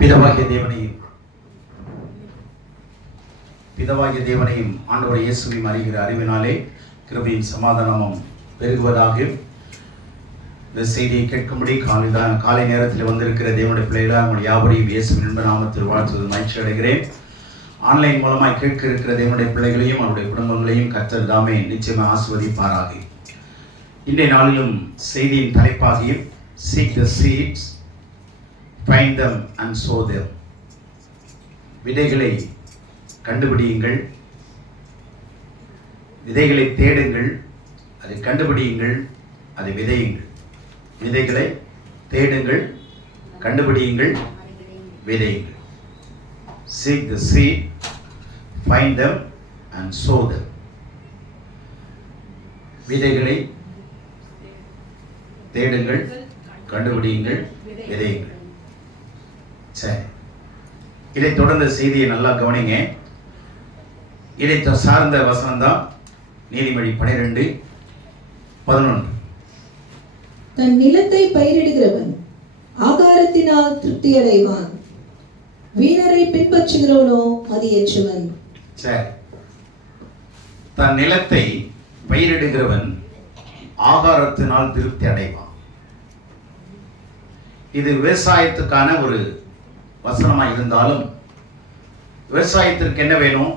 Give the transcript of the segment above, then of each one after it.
பிதாவாகிய தேவனையும் ஆண்டவர் இயேசுவையும் அறிகிற அறிவினாலே கிருபையும் சமாதானமும் பெருகுவதாக. இந்த செய்தியை கேட்கும்படி காலை நேரத்தில் வந்திருக்கிற தேவனுடைய பிள்ளைகளாக உங்கள் யாவரையும் இயேசுவின் இன்ப நாமத்தில் வாழ்த்துவது மகிழ்ச்சி அடைகிறேன். ஆன்லைன் மூலமாக கேட்க இருக்கிற தேவனுடைய பிள்ளைகளையும் அவருடைய குடும்பங்களையும் கர்த்தர் தாமே நிச்சயமாக ஆசீர்வதிப்பாராக. இன்றைய நாளிலும் செய்தியின் தலைப்பாகிய Seek the seeds, find them and sow them. விதைகளை கண்டுபிடியுங்கள், விதைகளை தேடுங்கள், அதை கண்டுபிடியுங்கள், அதை விதையுங்கள். விதைகளை தேடுங்கள், கண்டுபிடியுங்கள், விதையுங்கள். Seek the seed, find them and sow them. விதைகளை தேடுங்கள், கண்டுபிடியுங்கள், விதையுங்கள். சரி, இதை தொடர்ந்த செய்தியை நல்லா கவனிங்க. இதை சார்ந்த வசனம் தான் நீதிமொழி 12:11. தன் நிலத்தை பயிரிடுகிறவன் ஆகாரத்தினால் திருப்தி அடைவான், வீணரை பின்பற்றுகிறவனோ மதியற்றவன். சரி, தன் நிலத்தை பயிரிடுகிறவன் ஆகாரத்தினால் திருப்தி அடைவான். இது விவசாயத்துக்கான ஒரு வசனமாக இருந்தாலும், விவசாயத்திற்கு என்ன வேணும்?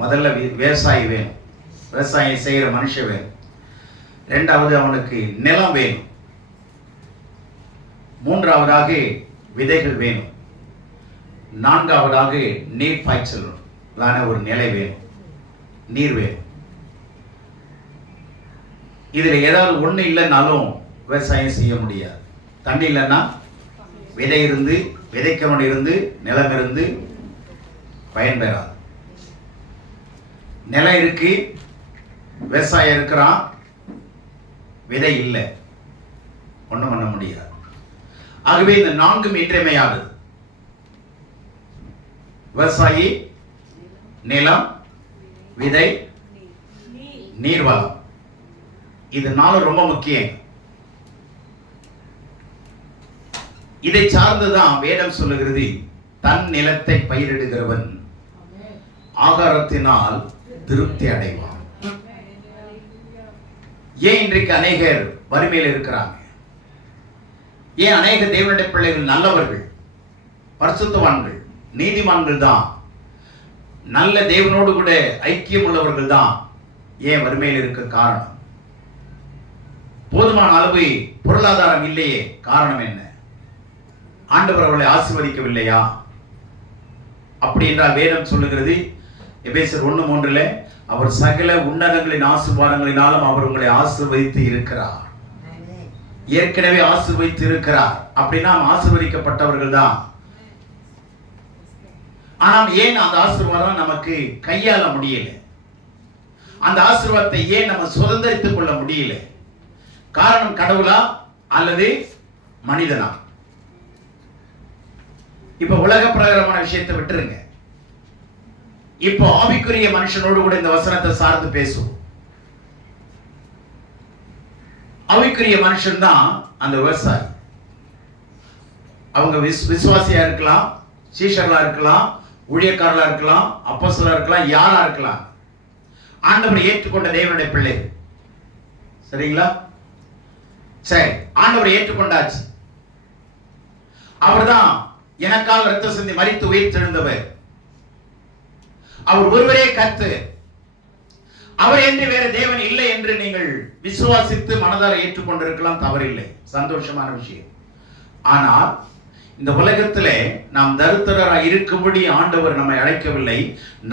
முதல்ல விவசாயி வேணும், விவசாயம் செய்கிற மனுஷன் வேணும். ரெண்டாவது அவனுக்கு நிலம் வேணும். மூன்றாவதாக விதைகள் வேணும். நான்காவதாக நீர் பாய்ச்சல் ஒரு நிலை வேணும், நீர் வேணும். இதில் ஏதாவது ஒன்று இல்லைன்னாலும் விவசாயம் செய்ய முடியாது. தண்ணி இல்லைன்னா விதை இருந்து, விதைக்கவன் இருந்து, நிலம் இருந்து பயன்பெறாது. நிலம் இருக்கு, விவசாயம் இருக்கிறான், விதை இல்லை, ஒன்றும் பண்ண முடியாது. ஆகவே இந்த நான்கும் இன்றியமையாதது. விவசாயி, நிலம், விதை, நீர்வளம், இது நாலும் ரொம்ப முக்கியம். இதை சார்ந்துதான் வேதம் சொல்லுகிறது, தன் நிலத்தை பயிரிடுகிறவன் ஆகாரத்தினால் திருப்தி அடைவான். ஏன் இன்றைக்கு அநேகர் வறுமையில் இருக்கிறாங்க? ஏன் அநேக தேவனுடைய பிள்ளைகள் நல்லவர்கள், பரிசுத்தவான்கள், நீதிமான்கள் தான், நல்ல தேவனோடு கூட ஐக்கியம் உள்ளவர்கள் தான் ஏன் வறுமையில் இருக்க காரணம்? போதுமான அளவு பொருளாதாரம் இல்லையே. காரணம் என்ன? ஆண்டவர் அவர்களை ஆசீர்வதிக்கவில்லையா? அப்படி என்றால் வேதம் சொல்லுகிறது, எபேசியர் 1:3, அவர் சகல உன்னதங்களின் ஆசீர்வாதங்களினாலும் அவர் உங்களை ஆசீர்வதித்து இருக்கிறார். ஏற்கனவே ஆசீர்வதித்து இருக்கிறார். அப்படின்னா ஆசீர்வதிக்கப்பட்டவர்கள் தான். ஆனால் ஏன் அந்த ஆசீர்வாதம் நமக்கு கையாள முடியல? அந்த ஆசீர்வாதத்தை ஏன் நம்ம சுதந்திரித்துக் கொள்ள முடியல? காரணம் கடவுளா அல்லது மனிதனா? இப்ப உலக பிரகாரமான விஷயத்தை விட்டுருங்க. இப்போ ஆவிக்குரிய மனுஷனோடு கூட இந்த வசனத்தை சார்ந்து பேசுவோம். ஆவிக்குரிய மனுஷன் தான் அந்த விவசாயி. அவங்க விசுவாசியா இருக்கலாம், சீஷர்களா இருக்கலாம், ஊழியக்காரர்களா இருக்கலாம், அப்போஸ்தலரா இருக்கலாம், யாரா இருக்கலாம். ஆண்டவரை ஏற்றுக்கொண்ட தேவனுடைய பிள்ளை. சரிங்களா? சரி, ஆண்டவரை ஏற்றுக்கொண்டாச்சு. அவர்தான் எனக்காக ரத்தம் சிந்தி மரித்து உயிர் தெழுந்தவர். அவர் ஒருவரே கர்த்தர். அவர் என்று வேற தேவன் இல்லை என்று நீங்கள் விசுவாசித்து மனதார ஏற்றுக்கொண்டிருக்கலாம், தவறில்லை, சந்தோஷமான விஷயம். ஆனால் இந்த உலகத்திலே நாம் தரித்திரராய் இருக்கும்படி ஆண்டவர் நம்மை அழைக்கவில்லை.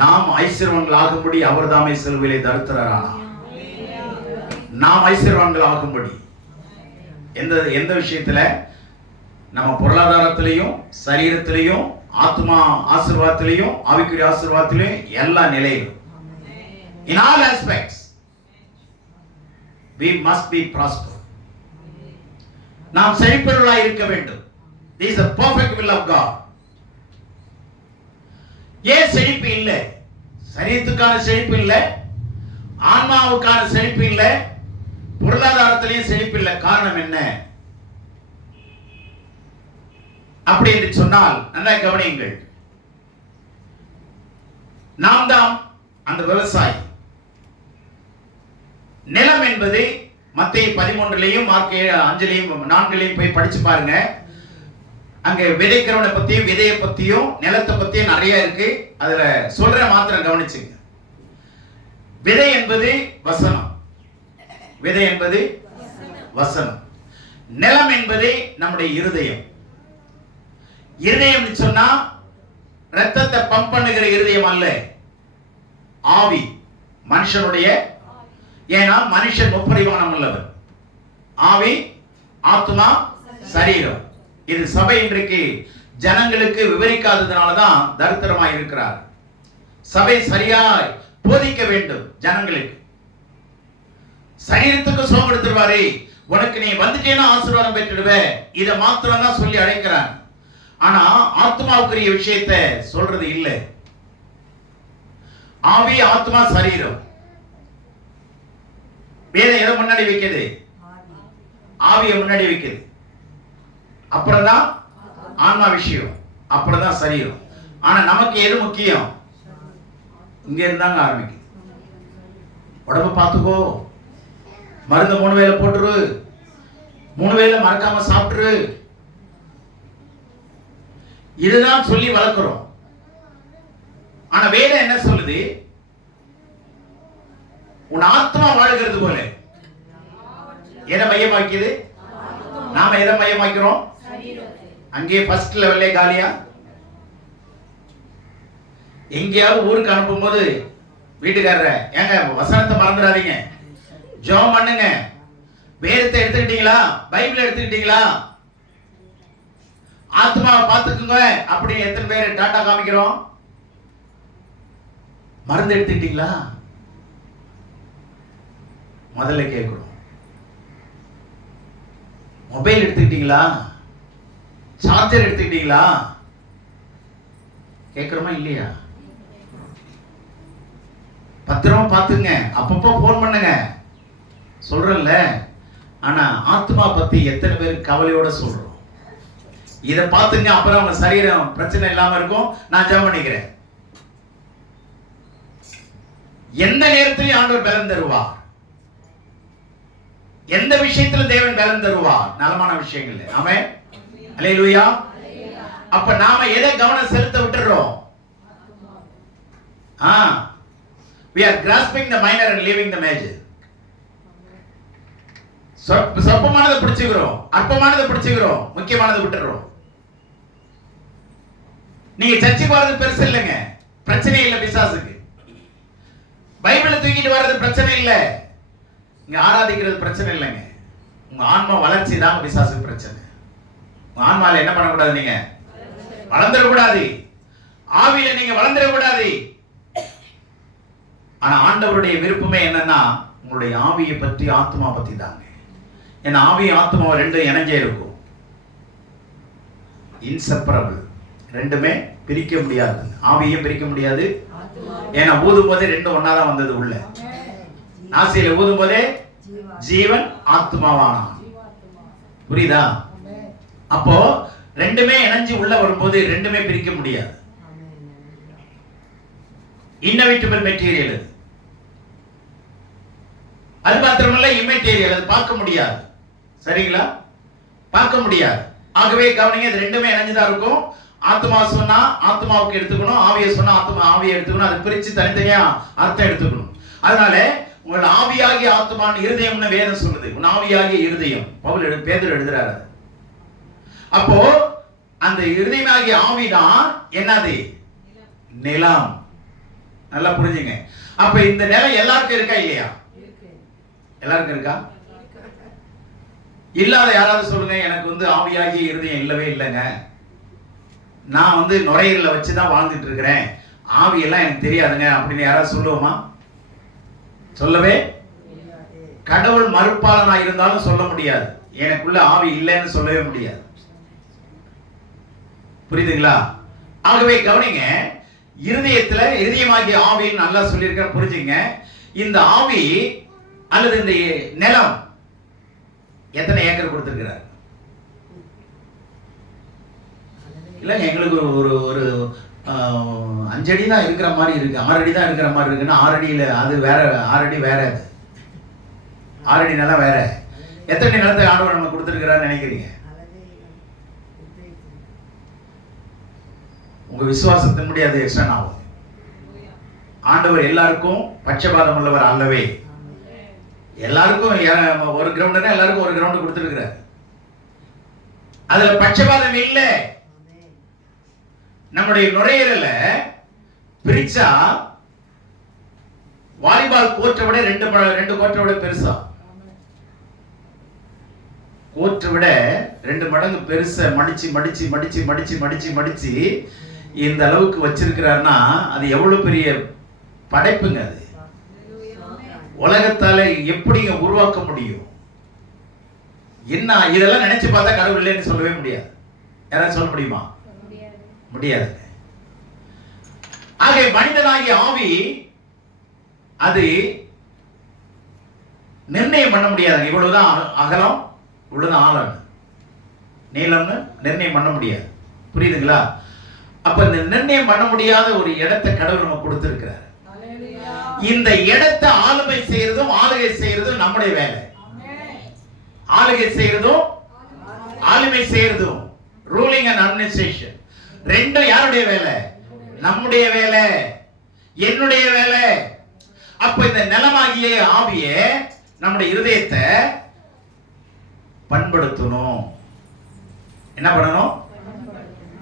நாம் ஐஸ்வர்யவான்கள் ஆகும்படி அவர் தாமே சிலுவையிலே தரித்திரரானார். நாம் ஐஸ்வர்யவான்கள் ஆகும்படி. எந்த விஷயத்துல? நம்ம பொருளாதாரத்திலையும், சரீரத்திலையும், ஆத்மா ஆசீர்வாதத்திலையும், ஆவிக்குரிய ஆசீர்வாதத்திலையும், எல்லா நிலையிலும், in all aspects we must be prosper. நாம் செழிப்பவர்களாய் இருக்க வேண்டும். This is a perfect will of God. ஏன் செழிப்பு இல்லை? சரீரத்துக்கான செழிப்பு இல்லை, ஆன்மாவுக்கான செழிப்பு இல்லை, பொருளாதாரத்திலையும் செழிப்பு இல்லை. காரணம் என்ன? அப்படி என்று சொன்னால் நல்லா கவனியுங்கள், நாம் தான் அந்த விவசாயி. நிலம் என்பது மத்தேயு 13 மார்க் 5 4 போய் படிச்சு பாருங்க. அங்க விதைக்கிறவனை பத்தியும் விதையை பத்தியும் நிலத்தை பத்தியும் நிறைய இருக்கு. அதுல சொல்ற மாத்திரம் கவனிச்சுங்க. விதை என்பது வசனம், விதை என்பது வசனம். நிலம் என்பது நம்முடைய இருதயம். இருதயம் சொன்னா ரத்தத்தை பம்ப் பண்ணுகிற இருதயம் அல்ல, ஆவி, மனுஷனுடைய. ஏன்னா மனுஷன் முப்பரிமாணம் உள்ளவர், ஆவி, ஆத்மா, சரீரம். இது சபை இன்றைக்கு ஜனங்களுக்கு விவரிக்காததுனாலதான் தரித்திரமாய் இருக்கிறார். சபை சரியாய் போதிக்க வேண்டும் ஜனங்களுக்கு. சரீரத்துக்கு சுகம் எடுத்துருவாரு, உனக்கு நீ வந்துட்டேன்னா ஆசீர்வாதம் பெற்றுடுவே, இதை மாத்திரம் தான் சொல்லி அழைக்கிறான். ஆனா ஆத்மாவுக்குரிய விஷயத்தை சொல்றது இல்லை. ஆவி, ஆத்மா, சரீரம். வேதம் எதை முன்னாடி வைக்குது? ஆவியை முன்னாடி வைக்குது. அப்புறம் தான் ஆன்மா விஷயம், அப்புறம் தான் சரீரம். ஆனா நமக்கு எது முக்கியம்? இங்க இருந்தாங்க ஆரம்பிக்குது. உடம்பு பார்த்துக்கோ, மருந்து 3 வேளை போட்டுரு, 3 வேளை மறக்காம சாப்பிட்டுரு, இதுதான் சொல்லி வளர்க்கிறோம். ஆனா வேதம் என்ன சொல்லுது? உன் ஆத்மா வாழ்கிறது போல. எதை மையமாக்கியது? நாம எதை மையமாக்கிறோம்? அங்கே ஃபர்ஸ்ட் லெவல்லே காலியா. எங்கேயாவது ஊருக்கு அனுப்பும் போது வீட்டுக்காரரை, ஏங்க வசனத்தை மறந்துடாதீங்க, ஜெபம் பண்ணுங்க, வேதத்தை எடுத்துக்கிட்டீங்களா, பைபிள் எடுத்துக்கிட்டீங்களா, ஆத்மாவை பார்த்துக்குங்க அப்படின்னு எத்தனை பேர் டாட்டா காமிக்கிறோம்? மருந்து எடுத்துக்கிட்டீங்களா முதல்ல கேட்கிறோம். மொபைல் எடுத்துக்கிட்டீங்களா, சார்ஜர் எடுத்துக்கிட்டீங்களா கேட்கிறோமா இல்லையா? பத்திரமா பார்த்துங்க, அப்பப்போ போன் பண்ணுங்க சொல்றேன்ல. ஆனா ஆத்மா பத்தி எத்தனை பேர் கவலையோட சொல்றோம்? இதை பார்த்துங்க, அப்புறம் அவங்க சரீரம் பிரச்சனை இல்லாம இருக்கும், நான் ஜெபம் பண்ணிக்கிறேன். எந்த நேரத்திலையும் ஆண்டவர் பலன் தருவார், எந்த விஷயத்துல தேவன் பலன் தருவார், நலமான விஷயங்கள்ல. ஆமென், அல்லேலூயா. அப்ப நாம எதை கவனம் செலுத்த விட்டுறோம்? we are grasping the minor and leaving the major. சொற்பமானதை பிடிச்சுக்கிறோம், அற்பமானதை பிடிச்சுக்கிறோம், முக்கியமானதை விட்டுறோம். நீங்க சர்ச்சுக்கு வர்றது பெருசு இல்லைங்க, பிரச்சனை இல்லை பிசாசுக்கு. பைபிளை தூக்கிட்டு வர்றது பிரச்சனை இல்லை, இங்க ஆராதிக்கிறது பிரச்சனை இல்லைங்க. உங்க ஆன்மா வளர்ச்சி தான் பிசாசுக்கு பிரச்சனை. உங்க ஆன்மால என்ன பண்ணக்கூடாது? நீங்க வளர்ந்துடக்கூடாது, ஆவியில நீங்க வளர்ந்துடக்கூடாது. ஆனா ஆண்டவருடைய விருப்பமே என்னன்னா உங்களுடைய ஆவியை பற்றி, ஆத்மா பத்தி தாங்க. ஏன்னா ஆவி ஆத்மா ரெண்டும் இணைஞ்சே இருக்கும், இன்செப்பரபிள், ரெண்டுமே பிரிக்க முடியாது. ஆவியும் பிரிக்க முடியாது. ஏன்னா ஊதும் போதே ரெண்டும் ஒன்னாதான் வந்தது உள்ள. நாசியில ஊதும் போதே ஜீவன் ஆத்மாவானா, புரியுதா? அப்போ ரெண்டுமே இணைஞ்சு உள்ள வரும்போது ரெண்டுமே பிரிக்க முடியாது. இன்னவிட்டபிள் மெட்டீரியல் அது மாத்திரமல்ல, இம்மெட்டீரியல், அது பார்க்க முடியாது. சரிங்களா? பார்க்க முடியாது. ஆகவே கவனிங்க, இது ரெண்டுமே இணைஞ்சுதான் இருக்கும். ஆத்மா சொன்னா ஆத்மாவுக்கு எடுத்துக்கணும், ஆவியை சொன்னா ஆவியை எடுத்துக்கணும். அதை பிரிச்சு தனித்தனியா அர்த்தம் எடுத்துக்கணும். அதனால உங்கள் ஆவியாகிய ஆத்மான்னு இருதயம்னு வேதம் சொல்லுது. உன் ஆவியாகிய இருதயம், பவுல் பேதுரு எழுதுறாரு. அப்போ அந்த இருதயமாகிய ஆவிதான் என்னது? நிலம். நல்லா புரிஞ்சுங்க. அப்ப இந்த நிலம் எல்லாருக்கும் இருக்கா இல்லையா? எல்லாருக்கும் இருக்கா? இல்லாத யாராவது சொல்லுங்க, எனக்கு ஆவியாகிய இருதயம் இல்லவே இல்லைங்க, நான் நுரையீரல வச்சுதான் வாழ்ந்துட்டு இருக்கிறேன், ஆவியெல்லாம் எனக்கு தெரியாதுங்க அப்படின்னு யாராவது சொல்லுவோமா? சொல்லவே. கடவுள் மறுப்பாளனா இருந்தாலும் சொல்ல முடியாது, எனக்குள்ள ஆவி இல்லைன்னு சொல்லவே முடியாது. புரியுதுங்களா? ஆகவே கவனிங்க, இருதயத்துல இருதயமாகிய ஆவின்னு நல்லா சொல்லியிருக்க, புரிஞ்சுங்க. இந்த ஆவி அல்லது இந்த நிலம் எத்தனை ஏக்கர் கொடுத்திருக்கிறார்? இல்லைங்க, எங்களுக்கு ஒரு ஒரு 5 அடி தான் இருக்கிற மாதிரி இருக்கு, 6 அடி தான் இருக்கிற மாதிரி இருக்குன்னா 6 அடியில் அது வேற, 6 அடி வேற, அது 6 அடி நிலம் வேற. எத்தனை நிலத்தை ஆண்டவர் நம்ம கொடுத்துருக்கிறான்னு நினைக்கிறீங்க? உங்க விசுவாசத்தின்படி அது எக்ஸ்டன் ஆகும். ஆண்டவர் எல்லாருக்கும் பட்சபாதம் உள்ளவர் அல்லவே. எல்லாருக்கும் ஒரு கிரவுண்டுனா எல்லாருக்கும் ஒரு கிரவுண்டு கொடுத்துருக்கிறார். அதுல பட்சபாதம் இல்லை. நம்முடைய நுரையீரல பிரிச்சா வாலிபால் கோர்ட்டை விட 2 கோர்ட்டை விட பெருசா, கோர்ட்டை விட 2 மடங்கு பெருசா மடிச்சு மடிச்சு மடிச்சு மடிச்சு மடிச்சு மடிச்சு இந்த அளவுக்கு வச்சிருக்கிறாருன்னா அது எவ்வளவு பெரிய படைப்புங்க. அது உலகத்தால எப்படிங்க உருவாக்க முடியும்? என்ன இதெல்லாம் நினைச்சு பார்த்தா கடவுள் இல்லைன்னு சொல்லவே முடியாது. யாராவது சொல்ல முடியுமா? முடியாது. ஆக மனிதனாகிய ஆவி அது நிர்ணயம் பண்ண முடியாது. இவ்வளவுதான் அகலம், இவ்வளவுதான் ஆழம், நீளம்னு நிர்ணயம் பண்ண முடியாது. புரியுதுங்களா? அப்ப இந்த நிர்ணயம் பண்ண முடியாத ஒரு இடத்தை கடவுள் நம்ம கொடுத்திருக்கிறார். இந்த இடத்தை ஆளுமை செய்யறதும் ஆளுகை செய்யறதும் நம்முடைய வேலை. ஆளுகை செய்யறதும் ஆளுமை செய்யறதும், ரூலிங் அண்ட் அட்மினிஸ்ட்ரேஷன் ரெண்டும் யாருடைய வேலை? நம்முடைய வேலை, என்னுடைய வேலை. அப்ப இந்த நிலமாகிய ஆவியே நம்முடைய இருதயத்தை பண்படுத்தணும். என்ன பண்ணணும்?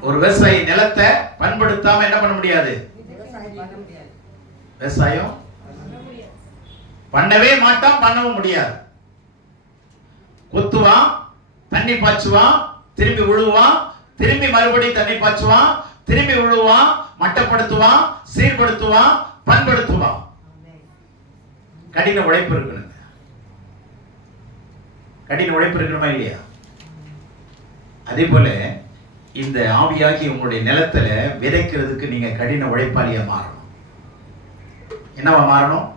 ஒரு விவசாயி நிலத்தை பண்படுத்தாம என்ன பண்ண முடியாது? விவசாயம் பண்ணவே மாட்டான், பண்ணவும் முடியாது. கொத்துவான், தண்ணி பாய்ச்சுவான், திரும்பி விழுவான், திரும்பி மறுபடியும் தண்ணி பாய்ச்சுவான், திரும்பி விழுவான், மட்டப்படுத்துவான், சீர்படுத்துவான், பண்படுத்துவான். கடின உழைப்பு இருக்கணும். கடின உழைப்பு இருக்கணுமா இல்லையா? அதே போல இந்த ஆவியாகி உங்களுடைய நிலத்துல விதைக்கிறதுக்கு நீங்க கடின உழைப்பாளியா மாறணும். என்னவா மாறணும்?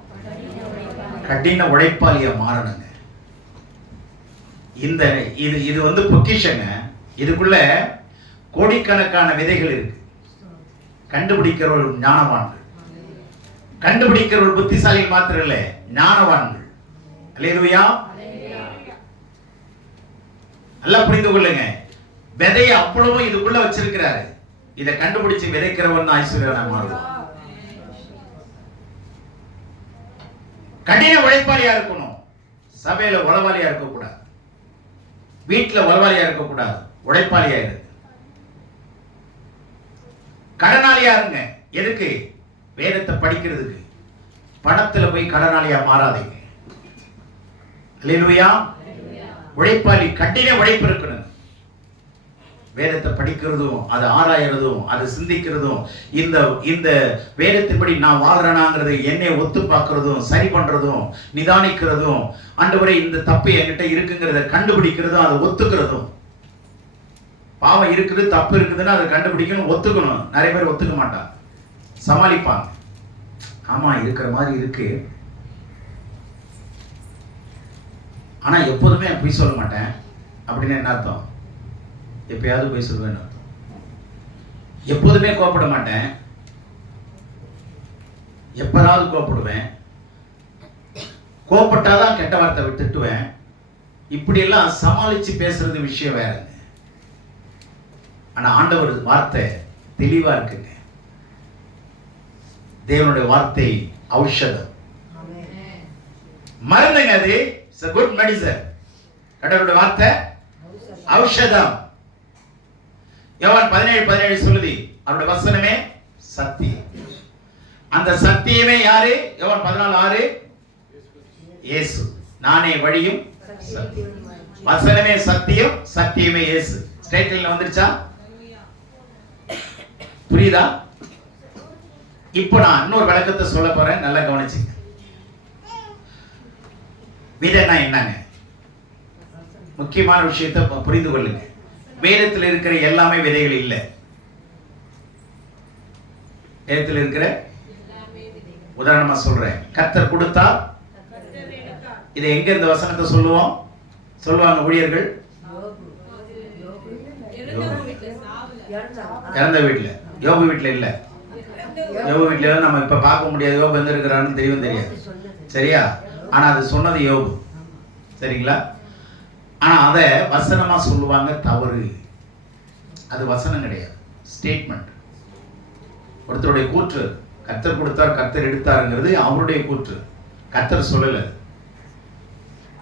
கடின உழைப்பாளியா மாறணுங்க. இந்த இது வந்து பொக்கிஷங்க. இதுக்குள்ள கோடிக்கணக்கான விதைகள் இருக்கு. கண்டுபிடிக்கிறவர்கள் ஞானவான்கள், கண்டுபிடிக்கிறவர்கள் புத்திசாலிகள் மாத்திரம் இல்ல, ஞானவான்கள். அல்லேலூயா. நல்லா புரிந்து கொள்ளுங்க. விதையை அவ்வளவும் இதுக்குள்ள வச்சிருக்கிறாரு. இதை கண்டுபிடிச்சு விதைக்கிறவன் ஐஸ்வர்யனா மாறுவான். கடின உழைப்பாளியா இருக்கணும். சபையில உளவாளியா இருக்க கூடாது, வீட்டுல உளவாளியா இருக்க கூடாது, உழைப்பாளியா இருக்கு. கடனாளியா இருங்க. எதுக்கு? வேதத்தை படிக்கிறதுக்கு. பணத்துல போய் கடனாளியா மாறாதீங்க. அல்லேலூயா. உழைப்பாளி, கடின உழைப்பு இருக்கணும். வேதத்தை படிக்கிறதும், அதை ஆராயறதும், அதை சிந்திக்கிறதும், இந்த வேதத்தின்படி நான் வாழ்றேனாங்கிறது என்னை ஒத்து பார்க்கறதும், சரி பண்றதும், நிதானிக்கிறதும், ஆண்டவரே இந்த தப்பு என்கிட்ட இருக்குங்கிறத கண்டுபிடிக்கிறதும், அதை ஒத்துக்கிறதும். பாவம் இருக்குது, தப்பு இருக்குதுன்னு அதை கண்டுபிடிக்கணும், ஒத்துக்கணும். நிறைய பேர் ஒத்துக்க மாட்டாங்க, சமாளிப்பாங்க. ஆமா இருக்கிற மாதிரி இருக்கு, ஆனா எப்போதுமே பொய் சொல்ல மாட்டேன் அப்படின்னு என்ன அர்த்தம்? எப்பயாவது போய் சொல்லுவேன் அர்த்தம். எப்போதுமே கோபப்பட மாட்டேன், எப்பதாவது கோபப்படுவேன். கோபப்பட்டாதான் கெட்ட வார்த்தை விட்டுட்டுவேன். இப்படி எல்லாம் சமாளிச்சு பேசுறது விஷயம் வேறங்க. ஆனா ஆண்டவர் வார்த்தை தெளிவா இருக்குங்க. தேவனுடைய வார்த்தை ஔஷதம், மருந்துங்க. அது இட்ஸ் a good medicine. கடவுளுடைய வார்த்தை ஔஷதம். யோவான் 17:17 சொல்லுது, அவருடைய வசனமே சத்தியம். அந்த சத்தியமே யாரு? யோவான் 14:6 இயேசு. நானே வழியும் வசனமே சத்தியம், சத்தியமே இயேசு. ஸ்ட்ரைட் லைன்ல வந்துருச்சா? புரியுதா? இப்போ நான் இன்னொரு விளக்கத்தை சொல்ல போறேன், நல்லா கவனிச்சுங்க. விதைனா என்னங்க? முக்கியமான விஷயத்தை புரிந்து கொள்ளுங்க. வேதத்தில் இருக்கிற எல்லாமே விதைகள் இல்லை. வேதத்தில் இருக்கிற உதாரணமா சொல்றேன். கர்த்தர் கொடுத்தா, இதை எங்க இந்த வசனத்தை சொல்லுவாங்க ஊழியர்கள்? இறந்த வீட்டில். யோபு வீட்டில் இல்லை. யோபு வீட்டில் நம்ம இப்போ பார்க்க முடியாது. யோபு எங்க இருக்கிறான்னு தெரியாது, சரியா? ஆனால் அது சொன்னது யோபு, சரிங்களா? ஆனால் அதை வசனமா சொல்லுவாங்க, தவறு. அது வசனம் கிடையாது, ஸ்டேட்மெண்ட். ஒருத்தருடைய கூற்று. கர்த்தர் கொடுத்தார், கர்த்தர் எடுத்தாருங்கிறது அவருடைய கூற்று, கர்த்தர் சொல்லலை.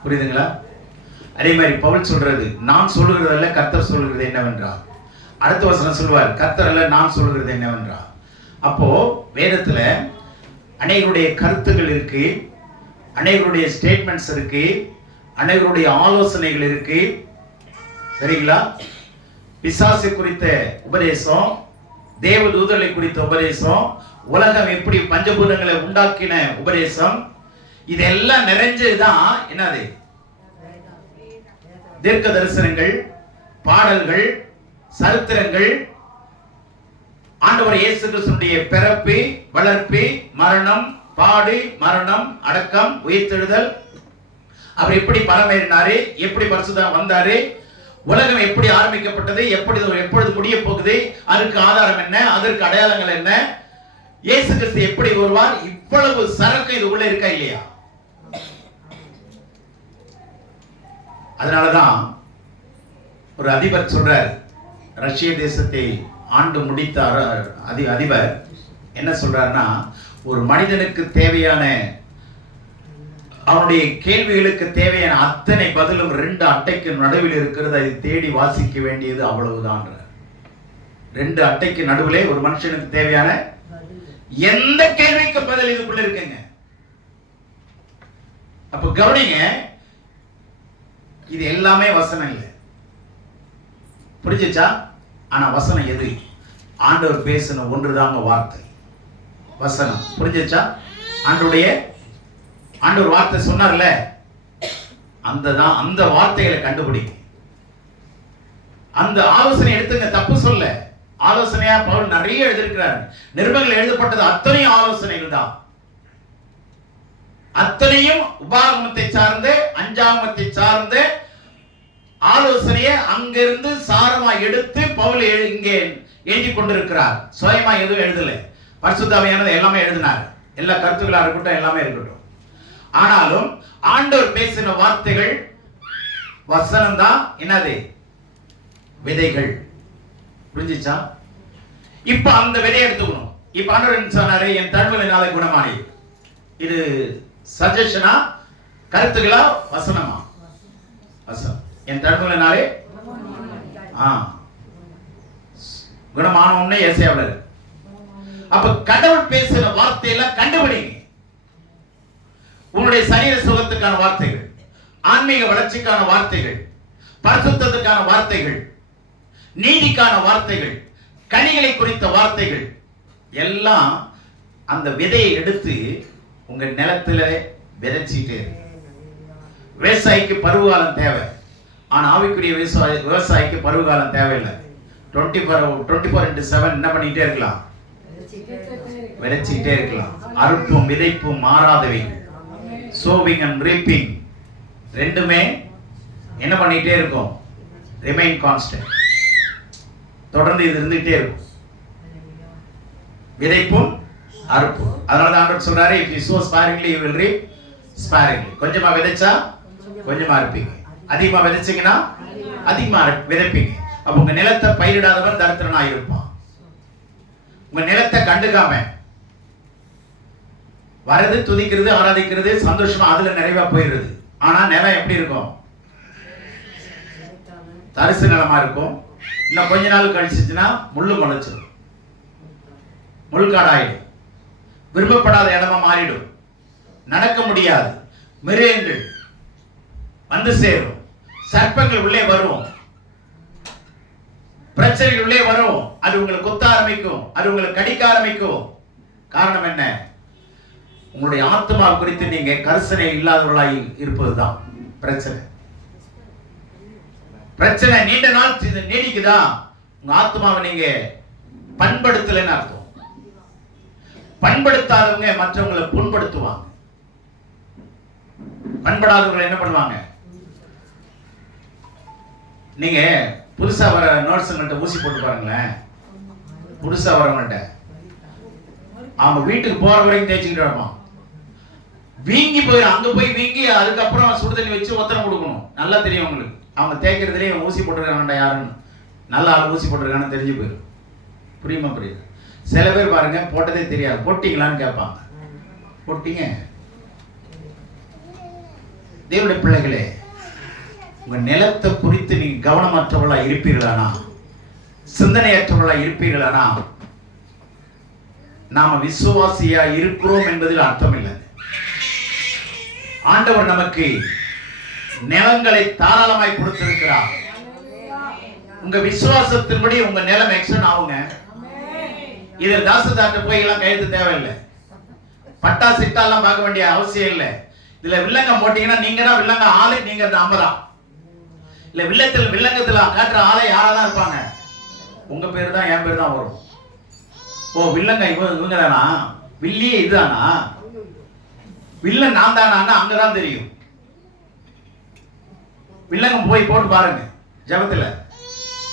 புரியுதுங்களா? அதே மாதிரி பவுல் சொல்றது, நான் சொல்லுகிறதல்ல கர்த்தர் சொல்லுகிறது என்னவென்றால். அடுத்த வசனம் சொல்லுவார், கர்த்தர் அல்ல நான் சொல்லுகிறது என்னவென்றால். அப்போ வேதத்துல அநேகருடைய கருத்துகள் இருக்கு, அநேகருடைய ஸ்டேட்மெண்ட்ஸ் இருக்கு, அநேகருடைய ஆலோசனைகள் இருக்கு, சரிங்களா? பிசாசு குறித்த உபதேசம், தேவதூதர்களை குறித்த உபதேசம், உலகம் எப்படி பஞ்சபூதங்களை உண்டாக்கின உபதேசம், இதெல்லாம் நிறைஞ்சதுதான் என்னது? தீர்க்க தரிசனங்கள், பாடல்கள், சரித்திரங்கள், ஆண்டவர் இயேசு கிறிஸ்துவினுடைய பிறப்பு, வளர்ப்பு, மரணம், பாடு, மரணம், அடக்கம், உயிர்த்தெழுதல், அவர் எப்படி பரமேறினாரு, எப்படி பரிசுத்தம் வந்தாரு, உலகம் எப்படி ஆரம்பிக்கப்பட்டது, எப்பொழுது முடிய போகுது, அதற்கு ஆதாரம் என்ன, அதற்கு அடையாளங்கள் என்ன, இயேசு கிறிஸ்து எப்படி வருவார், இவ்வளவு சரக்கு இது உள்ள இருக்கா இல்லையா? அதனாலதான் ஒரு அதிபர் சொல்றார், ரஷ்ய தேசத்தை ஆண்டு முடித்த அதிபர் என்ன சொல்றாருன்னா, ஒரு மனிதனுக்கு தேவையான, அவனுடைய கேள்விகளுக்கு தேவையான அத்தனை பதிலும் 2 அட்டைக்கு நடுவில் இருக்கிறது, அதை தேடி வாசிக்க வேண்டியது அவ்வளவுதான். 2 அட்டைக்கு நடுவிலே ஒரு மனுஷனுக்கு தேவையான எந்த கேள்விக்கு பதில் இதுக்குள்ள இருக்குங்க. அப்ப கவனிங்க, இது எல்லாமே வசனம் இல்லை, புரிஞ்சுச்சா? ஆனா வசனம் எது? ஆண்டவர் பேசின ஒன்றுதாங்க வார்த்தை, வசனம். புரிஞ்சுச்சா? ஆண்டவர் வார்த்தை சொன்னார்ல, அந்த வார்த்தைகளை கண்டுபிடிங்க. அந்த ஆலோசனை எடுத்துங்க, தப்பு சொல்ல. ஆலோசனையா பவுல் நிறைய எழுதியிருக்கிறார். நிருபங்கள் எழுதப்பட்டது அத்தனையும் ஆலோசனைகள் தான். அத்தனையும் உபாகமத்தை சார்ந்து, அஞ்சாகமத்தை சார்ந்து ஆலோசனையை அங்கிருந்து சாரமா எடுத்து பவுல் இங்கே எழுதி கொண்டிருக்கிறார். சுயமா எதுவும் எழுதல, பரிசுத்த ஆவியானவர் எல்லாமே எழுதினார். எல்லா கருத்துக்களா இருக்கட்டும், எல்லாமே இருக்கட்டும். ஆனாலும் ஆண்டவர் பேசின வார்த்தைகள் வசனம் தான். என்னது? விதைகள். புரிஞ்சுச்சா? இப்ப அந்த விதையை எடுத்துக்கணும். இப்ப ஆண்டவர் சொன்னாரு, என் தழுவலினாலே குணமானி. இது சஜஷனா, கருத்துக்களா, வசனமா? வசனம். என் தழுவலினாலே குணமானவனே ஏசாயாவுல இருக்கு. அப்ப கடவுள் பேசின வார்த்தையெல்லாம் கண்டுபிடிங்க. உங்களுடைய சரீர சுகத்துக்கான வார்த்தைகள், ஆன்மீக வளர்ச்சிக்கான வார்த்தைகள், பரிசுத்தத்துக்கான வார்த்தைகள், நீதிக்கான வார்த்தைகள், கனிகளை குறித்த வார்த்தைகள் எல்லாம் அந்த விதையை எடுத்து உங்க நிலத்துல விதைச்சிட்டே இருக்கு. விவசாயிக்கு பருவகாலம் தேவை, ஆனா ஆவிக்குரிய விவசாயிக்கு பருவகாலம் தேவையில்லை. 24/7 என்ன பண்ணிட்டே இருக்கலாம்? விதைச்சிட்டே இருக்கலாம். அறுப்பும் விதைப்பும் மாறாதவைகள், sowing and reaping ரெண்டுமே என்ன பண்ணிட்டே இருக்கும்? remain constant. தொடர்ந்து இது இருந்துட்டே இருக்கும், விதைப்பும் அறுப்பும். அதனால தான் ஆண்டவர் சொல்றாரு, if you sow sparingly you will reap sparingly. கொஞ்சமா விதைச்சா கொஞ்சமா அறுப்பீங்க, அதிகமா விதைச்சீங்கன்னா அதிகமா விதைப்பீங்க. அப்ப உங்க நிலத்தை பயிரிடாதவன் தரித்திரனா இருப்பான். உங்க நிலத்தை கண்டுக்காம வரது, துதிக்கிறது, ஆராதிக்கிறது, சந்தோஷமா அதுல நிறைவா போயிடுறது. ஆனா நிலம் எப்படி இருக்கும்? தரிசு நிலமா இருக்கும். இன்னும் கொஞ்ச நாள் கழிச்சுச்சுன்னா முள்ளு முளைச்சிடும், முள்காடாயிடும், விரும்பப்படாத இடமா மாறிடும், நடக்க முடியாது, மிருகங்கள் வந்து சேரும், சர்ப்பங்கள் உள்ளே வரும், பிரச்சனைகள் உள்ளே வரும், அது உங்களை கொத்த ஆரம்பிக்கும், அது உங்களை கடிக்க ஆரம்பிக்கும். காரணம் என்ன? உங்களுடைய ஆத்மா குறித்து நீங்க கரிசனை இல்லாதவர்களாய் இருப்பதுதான் பிரச்சனை. பிரச்சனை நீண்ட நாள் நீடிக்குதா? உங்க ஆத்மாவை நீங்க பண்படுத்தலைன்னு அர்த்தம். பண்படுத்தாதவங்க மற்றவங்களை புண்படுத்துவாங்க. பண்படாதவங்களை என்ன பண்ணுவாங்க? நீங்க புதுசா வர நர்ஸுங்கள்ட்ட ஊசி போட்டு பாருங்களேன். புதுசா வரவங்கள்ட்ட அவங்க வீட்டுக்கு போற வரைக்கும் தேய்ச்சிக்கிட்டு இருப்பான். வீங்கி போயிடும். அங்க போய் வீங்கி அதுக்கப்புறம் சுடு தண்ணி வச்சு ஒத்தனை கொடுக்கணும். நல்லா தெரியும் உங்களுக்கு. அவங்க தேய்க்கிறதுலேயே இவன் ஊசி போட்டுருக்கான்டா யாருன்னு, நல்லா ஆள் ஊசி போட்டிருக்கான்னு தெரிஞ்சு போயிடும். புரியுமா? புரியுது. சில பேர் பாருங்க போட்டதே தெரியாது. போட்டீங்களான்னு கேட்பாங்க. போட்டீங்க. தேவனுடைய பிள்ளைகளே, உங்க நிலத்தை குறித்து நீங்க கவனமற்றவர்களா இருப்பீர்களானா, சிந்தனையற்றவர்களா இருப்பீர்களானா, நாம விசுவாசியா இருக்கிறோம் என்பதில் அர்த்தம் இல்லை. ஆண்டவர் நமக்கு நிலங்களை தாராளமாய் கொடுத்திருக்கிறார். உங்க விசுவாசத்தின்படி உங்க நிலம் எக்ஸ்டன் ஆகுங்க. இதில் தாசதாட்ட போய் எல்லாம் கையெழுத்து தேவையில்லை. பட்டா சிட்டாலாம் பார்க்க வேண்டிய அவசியம் இல்லை. இதுல வில்லங்கம் போட்டீங்கன்னா நீங்க தான் வில்லங்க ஆளு, நீங்க அமரா. இல்ல வில்லங்கத்துல காட்டுற ஆளை யாராதான் இருப்பாங்க, உங்க பேரு தான் என் பேரு தான் வரும். ஓ வில்லங்க இவங்க தானா, வில்லியே இதுதானா, வில்லன் நான் தானா அங்கதான் தெரியும். வில்லங்கம் போய் போட்டு பாருங்க ஜபத்துல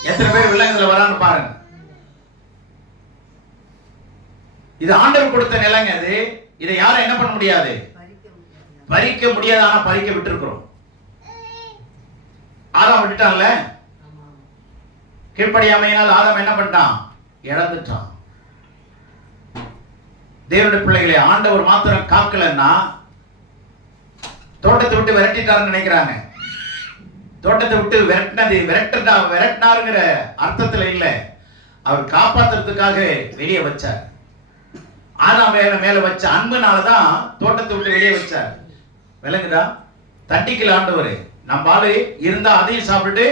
எத்தனை பேர் வில்லங்கத்துல வரான்னு பாருங்க. இது ஆண்டவர் கொடுத்த நிலங்க. அது இதை யாரும் என்ன பண்ண முடியாது, பறிக்க முடியாது. ஆனா பறிக்க விட்டு இருக்கிறோம். ஆதாம் விட்டுட்டான்ல, கீழ்ப்படியாமையினால் ஆதாம் என்ன பண்ணிட்டான், இழந்துட்டான். தேவனுடைய பிள்ளைகளை ஆண்டவர் மாத்திரம் காக்கலன்னா தோட்டத்தை விட்டு விரட்டிட்டாருன்னு நினைக்கிறாங்க. தோட்டத்தை விட்டு விரட்டினாருங்கிற அர்த்தத்துல இல்ல, அவர் காப்பாத்துறதுக்காக வெளியே வச்சார். ஆதாம் மேல வச்ச அன்புனாலதான் தோட்டத்தை விட்டு வெளியே வச்சார். விளங்குதா? தண்டிக்கல ஆண்டவர். நம்ம ஆளு இருந்தா அதையும் சாப்பிட்டு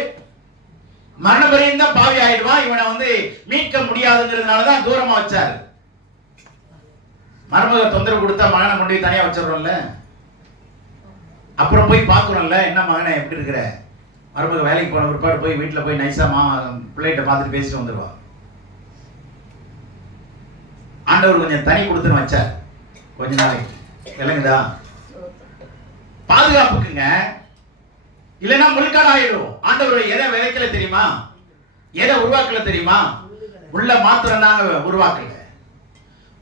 மரண வரையும் தான் பாவி ஆயிடுவான், இவனை மீட்க முடியாதுங்கிறதுனாலதான் தூரமா வச்சாரு. மருமக தொந்தரவு கொடுத்தா மகனை கொண்டு போய் தனியா வச்சிடறோம்ல, அப்புறம் போய் பார்க்கணும்ல, என்ன மகனை எப்படி இருக்கிற. மருமக வேலைக்கு போன பிற்பாடு போய் வீட்டுல போய் நைசா பிள்ளைகிட்ட பார்த்துட்டு பேசிட்டு வந்துடுவா. ஆண்டவர் கொஞ்சம் தனி கொடுத்துன்னு வச்சார் கொஞ்ச நாளைக்கு. விளங்குதா? பாதுகாப்புக்குங்க. இல்லைன்னா முழுக்காடு ஆயிடும். ஆண்டவர் எதை விதைக்கல தெரியுமா, எதை உருவாக்கல தெரியுமா, உள்ள மாத்திரம் தாங்க உருவாக்கல.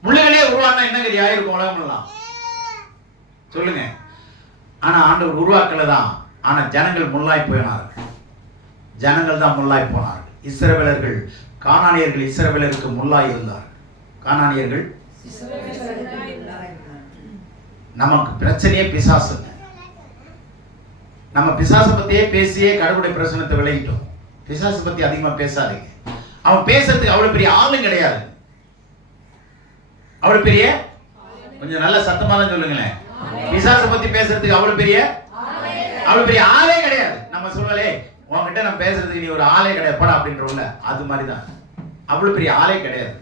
முள்ளுகளே உருவானா என்னங்கறி ஆயிருக்கும் உலகம் எல்லாம் சொல்லுங்க. ஆனா ஆண்டவர் உருவாக்கலதான். ஆனா ஜனங்கள் முள்ளாய் போயினார்கள். ஜனங்கள் தான் முள்ளாய் போனார்கள். இஸ்ரவேலர்கள், கானானியர்கள் இஸ்ரவேலருக்கு முள்ளாய் இருந்தார்கள். கானானியர்கள் நமக்கு பிரச்சனையே பிசாசுங்க. நம்ம பிசாசை பத்தியே பேசியே கடவுளுடைய பிரச்சனத்தை விளையிட்டோம். பிசாசை பத்தி அதிகமா பேசாதீங்க. அவன் பேசுறதுக்கு அவ்வளவு பெரிய ஆளும் கிடையாது. அவ்வளவு பெரிய, கொஞ்சம் நல்ல சத்தமா தான் சொல்லுங்களேன், பிசாசை பத்தி பேசுறதுக்கு அவ்வளவு பெரிய ஆளே கிடையாது. நம்ம சொல்லலே உன்கிட்ட நம்ம பேசுறதுக்கு நீ ஒரு ஆளே கிடையாது படம் அப்படின்றோம்ல, அது மாதிரிதான். அவ்வளவு பெரிய ஆளே கிடையாது.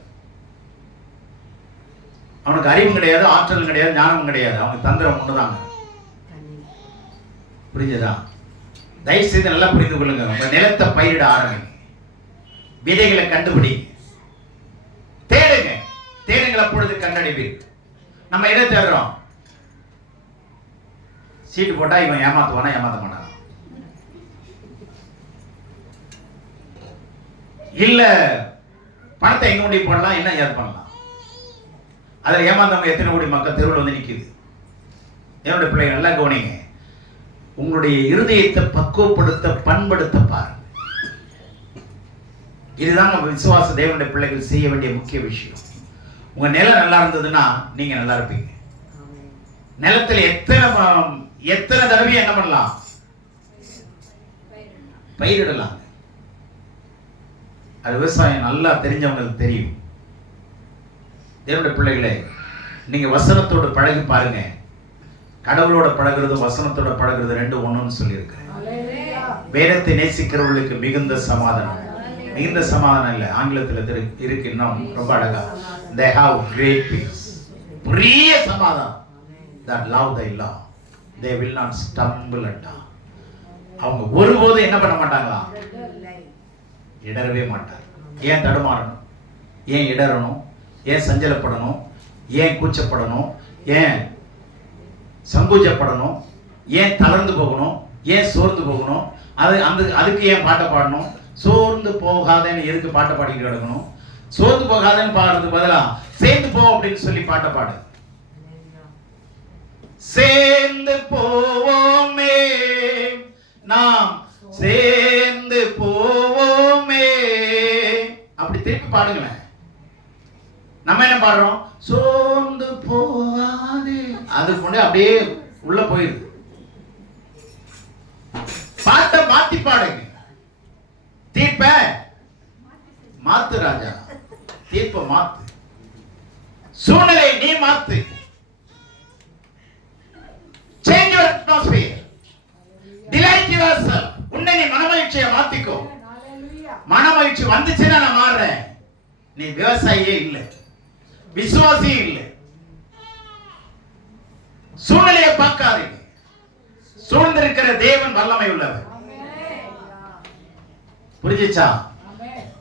அவனுக்கு அறிவும் கிடையாது, ஆற்றலும் கிடையாது, ஞானமும் கிடையாது. அவனுக்கு தந்திரம் ஒண்ணுதாங்க. புரிஞ்சதா? தயவு செய்து நல்லா புரிந்து கொள்ளுங்க. உங்க நிலத்தை பயிரிட ஆரம்பிங்க. விதைகளை கண்டுபிடி, தேடுங்க. தேடுங்கள், அப்பொழுது கண்டடைவீர்கள். நம்ம எதை தேடுறோம்? சீட்டு போட்டா இவன் ஏமாத்துவானா, ஏமாத்த மாட்டான். இல்ல பணத்தை எங்க முடி போடலாம், என்ன ஏது பண்ணலாம். அதில் ஏமாந்தவங்க எத்தனை கோடி மக்கள் தெருவில் வந்து நிற்குது. என்னுடைய பிள்ளைங்க நல்லா கவனிங்க. உங்களுடைய இருதயத்தை பக்குவப்படுத்த, பண்படுத்த பாருங்க. இதுதான் நம்ம விசுவாச தேவனுடைய பிள்ளைகள் செய்ய வேண்டிய முக்கிய விஷயம். உங்க நிலம் நல்லா இருந்ததுன்னா நீங்க நல்லா இருப்பீங்க. நிலத்துல எத்தனை தடவை என்ன பண்ணலாம், பயிரிடலாம். அது விவசாயம் நல்லா தெரிஞ்சவங்களுக்கு தெரியும். தேவனுடைய பிள்ளைகளே, நீங்க வசனத்தோடு பழகி பாருங்க. கடவுளோட பழகிறது, வசனத்தோட பழகிறது ரெண்டு ஒண்ணுன்னு சொல்லியிருக்கிறேன். வேதத்தை நேசிக்கிறவர்களுக்கு மிகுந்த சமாதானம். மிகுந்த சமாதானம் இல்லை, ஆங்கிலத்தில் இருக்கு இன்னும் ரொம்ப அழகா, they have great peace. பெரிய சமாதானம். that love thy law, they will not stumble at all. அவங்க ஒருபோதும் என்ன பண்ண மாட்டாங்களா, இடரவே மாட்டார். ஏன் தடுமாறணும், ஏன் இடறணும், ஏன் சஞ்சலப்படணும், ஏன் கூச்சப்படணும், ஏன் சங்கூச்சப்படணும், ஏன் தளர்ந்து போகணும், ஏன் சோர்ந்து போகணும், அதுக்கு ஏன் பாட்டை பாடணும். சோர்ந்து போகாதேன்னு எதுக்கு பாட்டை பாடிட்டு கிடக்கணும்? சோர்ந்து போகாதேன்னு பாடுறதுக்கு பதிலா சேர்ந்து போ அப்படின்னு சொல்லி பாட்டை பாடு. சேர்ந்து போவோமே, நாம் சேர்ந்து போவோமே, அப்படி திருப்பி பாடுங்களேன். நம்ம என்ன பாடுறோம்? சோர்ந்து போகாதே. அதுக்கு முன்னாடி அப்படியே உள்ள போயிருக்கு. பாட்டை மாத்தி பாடுங்க. தீர்ப்ப மாத்து ராஜா, தீர்ப்ப மாத்து, சூழ்நிலை நீ மாத்து. Change your atmosphere. Delight yourself. உன்னை நீ மனமகிழ்ச்சியை மாத்திக்கோ. மனமகிழ்ச்சி வந்துச்சுன்னா நான் மாறுறேன். நீ விவசாயியே இல்லை, விசுவாசியே இல்லை. சூழ்நிலையை பார்க்காதீங்க. சூழ்ந்திருக்கிற தேவன் வல்லமை உள்ளவர். புரிஞ்சுச்சா?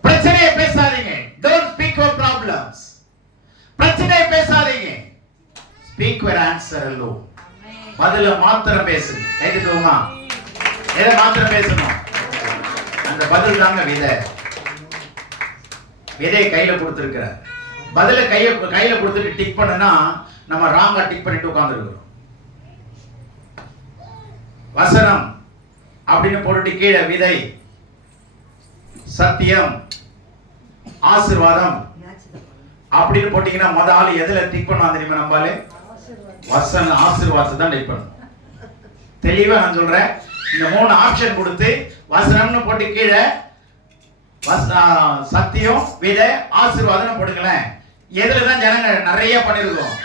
பிரச்சனையை பேசாதீங்க. Don't speak your problems. பிரச்சனையை பேசாதீங்க. Speak your answer alone. பதில மாத்திரம் பேசு. கைதுமா எதை மாத்திரம் பேசணும்? அந்த பதில் தாங்க விதை. விதையை கையில கொடுத்திருக்கிறார். பதில கையில கொடுத்துட்டு டிக் பண்ணனா நம்ம ராங்கா டிக் பண்ணிட்டு உட்கார்ந்துருக்கிறோம். வசனம் அப்படின்னு போட்டுட்டு கீழே விதை, சத்தியம், ஆசீர்வாதம் அப்படின்னு போட்டீங்கன்னா முத ஆளு எதுல டிக் பண்ணுவாங்க தெரியுமா? நம்பாலே வசன ஆசீர்வாதத்தை தான் டிக் பண்ணும். தெளிவா நான் சொல்றேன். இந்த 3 ஆப்ஷன் கொடுத்து வசனம்னு போட்டு கீழே சத்தியம், விதை, ஆசீர்வாதம் போடுங்களேன். எதுல தான் ஜனங்க நிறைய பண்ணிருக்கோம்.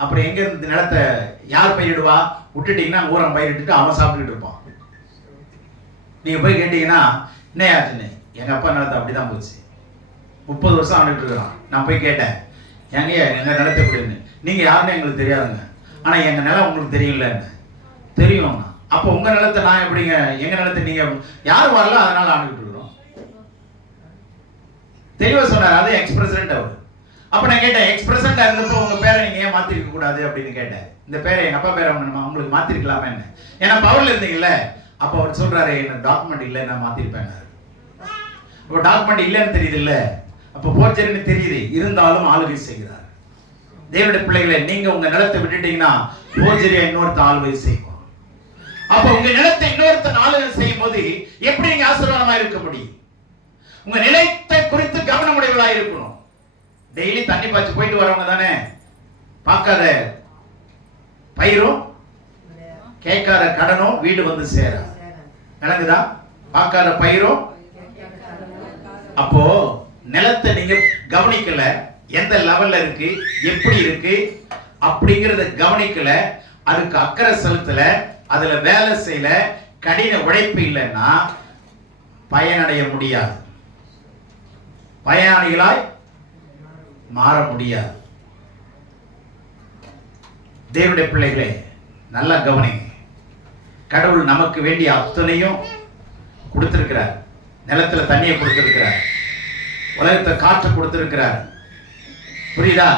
அப்புறம் எங்க இருந்து நிலத்தை யார் பயிரிடுவா? விட்டுட்டீங்கன்னா ஊரம் பயிரிட்டு அவன் சாப்பிட்டுட்டு இருப்பான். நீங்க போய் கேட்டீங்கன்னா என்ன ஆச்சுன்னு, எங்க அப்பா நிலத்தை அப்படிதான் போச்சு, 30 வருஷம் ஆண்டுட்டு இருக்கிறான். நான் போய் கேட்டேன், எங்க எங்க நிலத்தை எப்படின்னு. நீங்க யாருன்னு எங்களுக்கு தெரியாதுங்க, ஆனா எங்க நிலம் உங்களுக்கு தெரியல. தெரியும். அப்போ உங்க நிலத்தை நான் எப்படிங்க? எங்க நிலத்தை நீங்க யாரும் வரல, அதனால ஆண்டுகிட்டு இருக்கிறோம். தெளிவா சொன்னார். அது எக்ஸ்பிரசிடென்ட் அவர். அப்ப நான் கேட்டேன், எக்ஸ்பிரசிடென்டா இருந்தப்போ உங்க பேரை நீங்க ஏன் மாத்திருக்க கூடாது அப்படின்னு கேட்டேன். இந்த பேரை எங்க அப்பா பேரை உங்களுக்கு மாத்திருக்கலாமே என்ன? ஏன்னா பவர்ல இருந்தீங்கல்ல. அப்ப அவர் சொல்றாரு, என்ன டாக்குமெண்ட் இல்லை, நான் மாத்திருப்பேன். அப்ப டாக்குமெண்ட் இல்லைன்னு தெரியுது இல்ல, அப்ப போர்ஜரின்னு தெரியுது, இருந்தாலும் ஆளுகை செய்கிறார். தேவனுடைய பிள்ளைகளை, நீங்க உங்க நிலத்தை விட்டுட்டீங்கன்னா போர்ஜரியா இன்னொருத்த ஆளுகை செய்வோம். அப்ப உங்க நிலத்தை இன்னொருத்த ஆளுகை செய்யும் போது எப்படி நீங்க ஆசீர்வாதமா இருக்க முடியும்? உங்க நிலத்தை குறித்து கவனமுடையவளா இருக்கணும். டெய்லி தண்ணி பாய்ச்சி போயிட்டு வரவங்க தானே பார்க்காத பயிரும் கேட்காத கடனும் வீடு வந்து சேர நடக்குதா? பார்க்காத பயிரும். அப்போ நிலத்தை நீங்க கவனிக்கல, எந்த லெவல்ல இருக்கு, எப்படி இருக்கு அப்படிங்கறத கவனிக்கல, அதுக்கு அக்கறை செலுத்தல, அதுல வேலை செய்யல, கடின உழைப்பு இல்லைன்னா பயனடைய முடியாது, பயனாளிகளாய் மாற முடியாது. தேவனுடைய பிள்ளைகளே, நல்லா கவனிங்க. கடவுள் நமக்கு வேண்டிய அத்தனையும் கொடுத்திருக்கிறார். நிலத்துல தண்ணியை கொடுத்திருக்கிறார், உலகத்தை காற்று கொடுத்திருக்கிறார். புரியுதா?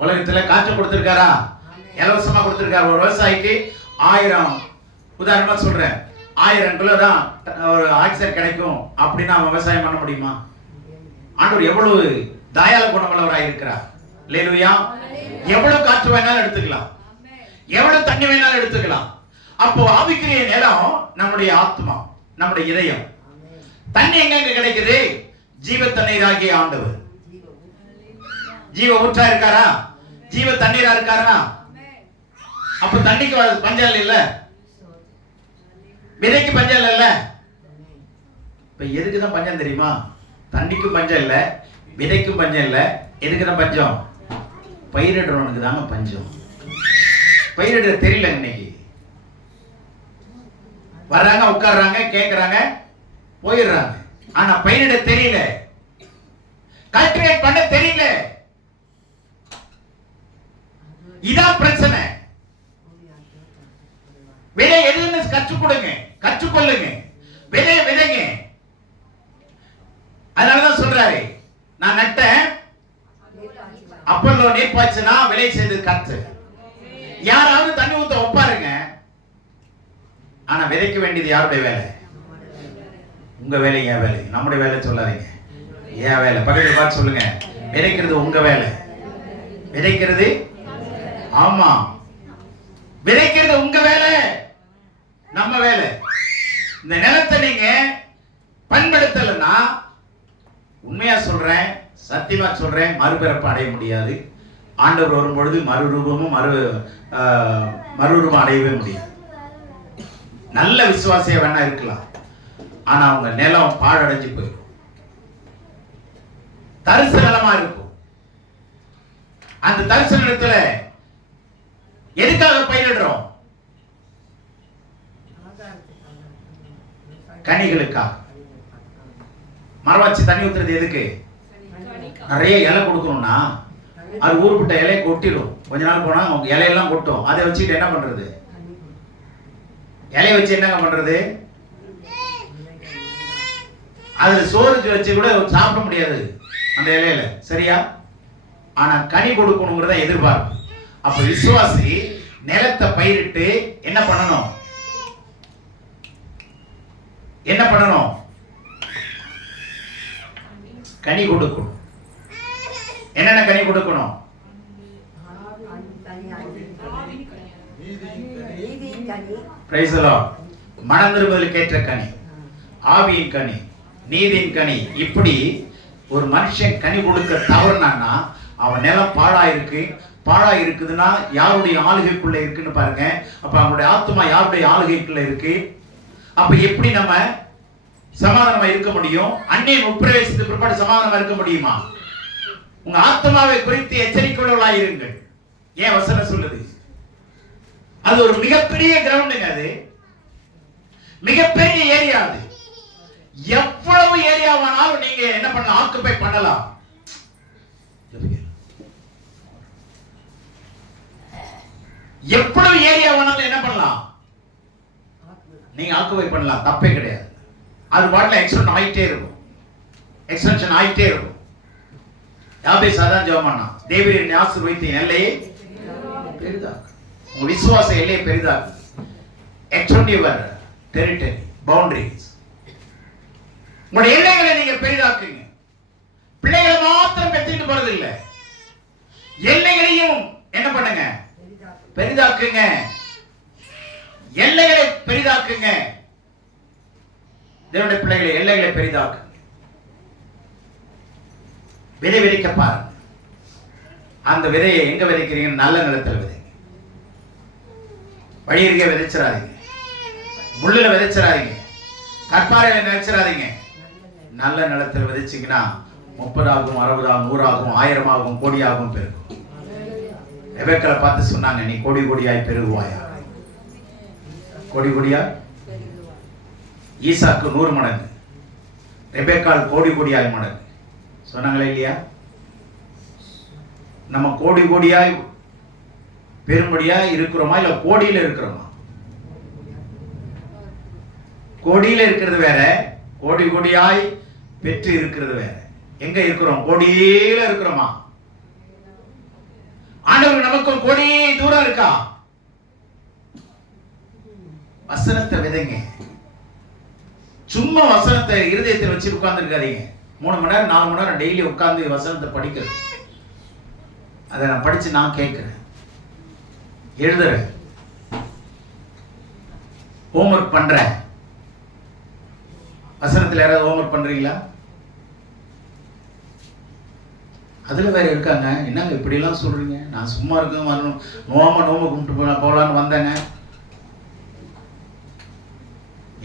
உலகத்துல காற்று கொடுத்திருக்காரா? இலவசமா கொடுத்திருக்காரு. ஒரு விவசாயிக்கு 1000, உதாரணமா சொல்றேன், 1000 கிலோ தான் ஒரு ஆக்சிஜன் கிடைக்கும் அப்படின்னா அவன் விவசாயம் பண்ண முடியுமா? ஆண்டவர் எவ்வளவு தயால குணமுள்ளவராய் இருக்கிறார். அல்லேலூயா. எவ்வளவு காற்று வேணாலும் எடுத்துக்கலாம், எவ்வளவு தண்ணி வேணாலும் எடுத்துக்கலாம். அப்போ ஆவிக்குரிய நிலம் நம்முடைய ஆத்மா, நம்முடைய இதயம். தண்ணி எங்க கிடைக்குது? ஜீவ தண்ணீராகிய ஆண்டவர். ஜீவ ஊற்றா இருக்காரா? ஜீவ தண்ணீரா இருக்காரா? அப்ப தண்ணிக்கு பஞ்சம் இல்ல, விதைக்கு பஞ்சம் இல்ல. இப்ப எதுக்குதான் பஞ்சம் தெரியுமா? தண்ணிக்கும் பஞ்சம் இல்ல, விதைக்கும் பஞ்சம் இல்ல. எதுக்குதான் பஞ்சம்? பயிரிடுறவனுக்கு தாங்க பஞ்சம். பயிரிடுற தெரியல. இன்னைக்கு வர்றாங்க, உட்கார்றாங்க, கேட்கறாங்க, போயிடுறாங்க. ஆனா பயிரிட தெரியல, கல்டிவேட் பண்ண தெரியல. இதான் பிரச்சனை. விதை எதுன்னு கற்றுக் கொடுங்க, கற்றுக்கொள்ளுங்க, விதைய விதைங்க. அதனாலதான் சொல்றாரு, நான் நட்டேன், அப்பல்லோ நீர் பாய்ச்சினா விளை செய்து கற்று. யாராவது தண்ணி ஊத்த ஒப்பாருங்க, ஆனா விதைக்க வேண்டியது யாருடைய வேலை? உங்க வேலை என் வேலை, நம்முடைய வேலை சொல்லாதீங்க, என் வேலை. பக்கத்துல பார்த்து சொல்லுங்க, விதைக்கிறது உங்க வேலை, விதைக்கிறது ஆமா, விதைக்கிறது உங்க வேலை, நம்ம வேலை. இந்த நிலத்தை நீங்க பண்படுத்தலைன்னா, உண்மையா சொல்றேன், சத்தியமா சொல்றேன், மறுபிறப்பு அடைய முடியாது. ஆண்டவர் வரும்பொழுது மறுரூபம் அடையவே முடியாது. நல்ல விசுவாசியா வேணா இருக்கலாம், ஆனா அவங்க நிலம் பாழடைஞ்சு போயிடும், தரிசு நிலமா இருக்கும். அந்த தரிசு நிலத்துல எதுக்காக பயிரிடுறோம்? கனிகளுக்காக. மரம் வச்சு தண்ணி ஊத்துறது எதுக்கு? நிறைய இலை கொடுக்கணும்னா அது ஊருப்பட்ட இலையை கொட்டிடும். கொஞ்ச நாள் போனா அவங்க இலையெல்லாம் கொட்டும். அதை வச்சுட்டு என்ன பண்றது? இலையை வச்சு என்னங்க பண்றது? அதுல சோறு வச்சு கூட சாப்பிட முடியாது அந்த இலையில, சரியா? ஆனா கனி கொடுக்கணுங்கிறத எதிர்பார்ப்பு. அப்ப விசுவாசி நிலத்தை பயிரிட்டு என்ன பண்ணணும்? என்ன பண்ணணும்? கனி கொடுக்கணும். என்னென்ன கனி கொடுக்கணும்? Praise the Lord. மனம் திரும்புதலுக்கு ஏற்ற கனி, ஆவியின் கனி, நீதியின் கனி. இப்படி ஒரு மனுஷன் கனி கொடுக்க தவறுனான்னா அவன் நிலம் பாழா இருக்கு. பாழா இருக்குதுன்னா யாருடைய ஆளுகைக்குள்ள இருக்குன்னு பாருங்க. அப்ப அவனுடைய ஆத்மா யாருடைய ஆளுகைக்குள்ள இருக்கு? அப்ப எப்படி நம்ம சமாதானமா இருக்க முடியும்? அந்நியன் உட்பிரவேசித்து பிற்பாடு சமாதானமா இருக்க முடியுமா? உங்க ஆத்மாவை குறித்து எச்சரிக்கையுள்ளவர்களாக இருங்கள். ஏன் வசனம் சொல்லுது? அது ஒரு மிகப்பெரிய கிரவுண்டுங்க, அது மிகப்பெரிய ஏரியா. அது எவ்வளவு ஏரியாவானாலும் நீங்க என்ன பண்ணலாம்? ஆக்குபை பண்ணலாம். எவ்வளவு ஏரியாவானாலும் என்ன பண்ணலாம்? நீங்க ஆக்குபை பண்ணலாம், தப்பே கிடையாது. அது பாட்டுல எக்ஸ்டென்ஷன் ஆயிட்டே இருக்கும், எக்ஸ்டென்ஷன் ஆயிட்டே இருக்கும். யாபேஸ் அதான் ஜெபம் பண்ணான், தேவரீர் ஆசீர்வதித்து எல்லையை பெரிதாக்கு. உங்க விசுவாச எல்லையை பெரிதாக்கு. Extend your territory boundaries. உங்களுடைய எல்லைகளை நீங்க பெரிதாக்குங்க. பிள்ளைகளை மாத்திரம் பெற்றிட்டு போறது இல்ல, எல்லைகளையும் என்ன பண்ணுங்க? பெரிதாக்குங்க. எல்லைகளை பெரிதாக்குங்க. தேவனுடைய பிள்ளைகளை எல்லைகளை பெரிதாக்குங்க. விதை விதைக்க பாருங்க. அந்த விதையை எங்க விதைக்கிறீங்க? நல்ல நிலத்தில் விதைங்க. வழியருகே விதைச்சிடாதீங்க, முள்ளுல விதைச்சிடாதீங்க, கற்பாறையில விதைச்சிடாதீங்க. நல்ல நிலத்தில் விதைச்சிங்கன்னா 30 ஆகும், 60 ஆகும், 100 ஆகும், 1000 ஆகும், கோடியாகும் பெருகும். ரெபெக்காளை பார்த்து சொன்னாங்க, நீ கோடி கோடியாய் பெருகுவாயா. கோடி கோடியாய். ஈசாக்கு 100 மடங்கு, ரெபெக்காள் கோடி கோடியாய் மடங்கு. சொன்னாங்களே இல்லையா? நம்ம கோடி கோடியாய் பெரும்படியாய் இருக்கிறோமா இல்ல கோடியில இருக்கிறோமா? கோடியில இருக்கிறது வேற, கோடி கோடியாய் பெற்று இருக்கிறது வேற. எங்க இருக்கிறோம்? கோடியில இருக்கிறோமா? ஆண்டவர் நமக்கு கோடி தூரம் இருக்கா? வசனத்தை விதைங்க. சும்மா வசனத்தை இருதயத்தை வச்சு உட்கார்ந்து இருக்காதீங்க. 3 மணி நேரம் 4 மணி நேரம் டெய்லி உட்கார்ந்து வசனத்தை படிக்கிறது. அதை நான் படிச்சு நான் கேட்கிறேன், எழுதுறேன், ஹோம்ஒர்க் பண்றேன். வசனத்தில் யாராவது ஹோம்ஒர்க் பண்றீங்களா? அதுல வேற இருக்காங்க, என்னங்க இப்படி எல்லாம் சொல்றீங்க? நான் சும்மா இருக்கேன், வரணும் நோம்பு கும்பிட்டு போலான்னு வந்தேங்க.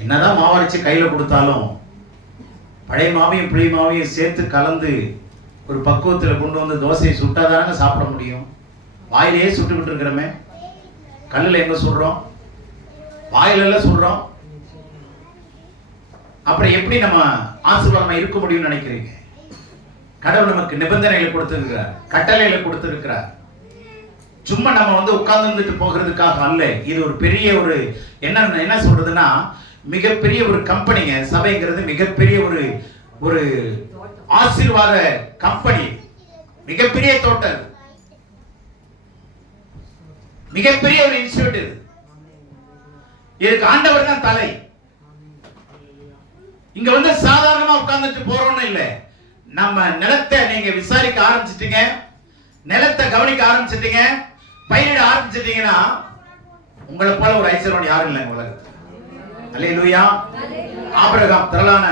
என்னதான் மாவரைச்சு கையில கொடுத்தாலும் பழைய மாவையும் புளிய மாவையும் சேர்த்து கலந்து ஒரு பக்குவத்தில் கொண்டு வந்து தோசையை சுட்டாதானங்க சாப்பிட முடியும். வாயிலேயே சுட்டுக்கிட்டு இருக்கிறோமே, கல்லுல எங்க சுடுறோம்? வாயிலெல்லாம் சுடுறோம். அப்புறம் எப்படி நம்ம ஆசீர்வாதமா இருக்க முடியும்னு நினைக்கிறீங்க? கடவுள் நமக்கு நிபந்தனைகளை கொடுத்திருக்கிறார், கட்டளைகளை கொடுத்திருக்கிறார். சும்மா நம்ம வந்து உட்கார்ந்து வந்துட்டு போகிறதுக்காக அல்ல. இது ஒரு பெரிய ஒரு என்ன சொல்றதுன்னா, மிகப்பெரிய ஒரு கம்பெனிங்க. சபைங்கிறது மிகப்பெரிய ஒரு ஆசீர்வாத கம்பெனி, மிகப்பெரிய தோட்டம், மிகப்பெரிய ஒரு இன்ஸ்டிடியூட். இதுக்கு ஆண்டவர் தான் தலை. இங்க வந்து சாதாரணமா உட்கார்ந்துட்டு போறோம்னு இல்லை. நம்ம நிலத்தை நீங்க விசாரிக்க ஆரம்பிச்சிட்டீங்க, நிலத்தை கவனிக்க ஆரம்பிச்சிட்டீங்க, பயிரிட ஆரம்பிச்சிட்டீங்கன்னா உங்களை போல ஒரு ஐஸ்வர்யவான் யாரும் இல்லை உலகத்துல. அல்லேலூயா. ஆபிரகாம் திரளான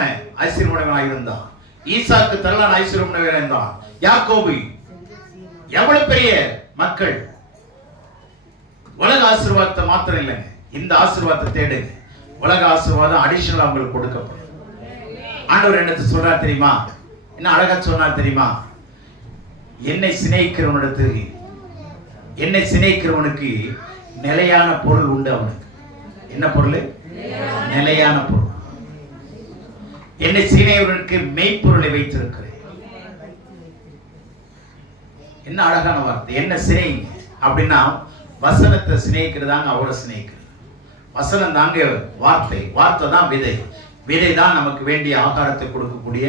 ஐஸ்வர்யவானாக இருந்தான். ஈசாக்கு திரளான ஐஸ்வர்யவானாக இருந்தான். யாக்கோபு எவ்வளவு பெரிய மக்கள். உலக ஆசீர்வாதத்தை மாத்திரம் இல்லைங்க, இந்த ஆசீர்வாதத்தை தேடுங்க. உலக ஆசீர்வாதம் அடிஷனல் அவங்களுக்கு கொடுக்கப்படும். ஆண்டவர் என்னத்தை சொல்றார் தெரியுமா? என்ன அழகா சொன்னார் தெரியுமா? என்னை சிநேகிக்கிறவனிடத்தில், என்னை சிநேகிக்கிறவனுக்கு நிலையான பொருள் உண்டு. அவனுக்கு என்ன பொருள்? நிலையான பொருள். என்னை சிநேகிக்கிறவனுக்கு மெய்ப்பொருளை வைத்திருக்கிறேன். என்ன அழகான வார்த்தை. என்ன சிநேகிங்க அப்படின்னா வசனத்தை சிநேகிக்கிறதாங்க அவரை சிநேகிக்கிறது. வசனம் தாங்க வார்த்தை, வார்த்தை தான் விதை. விதை தான் நமக்கு வேண்டிய ஆகாரத்தை கொடுக்கக்கூடிய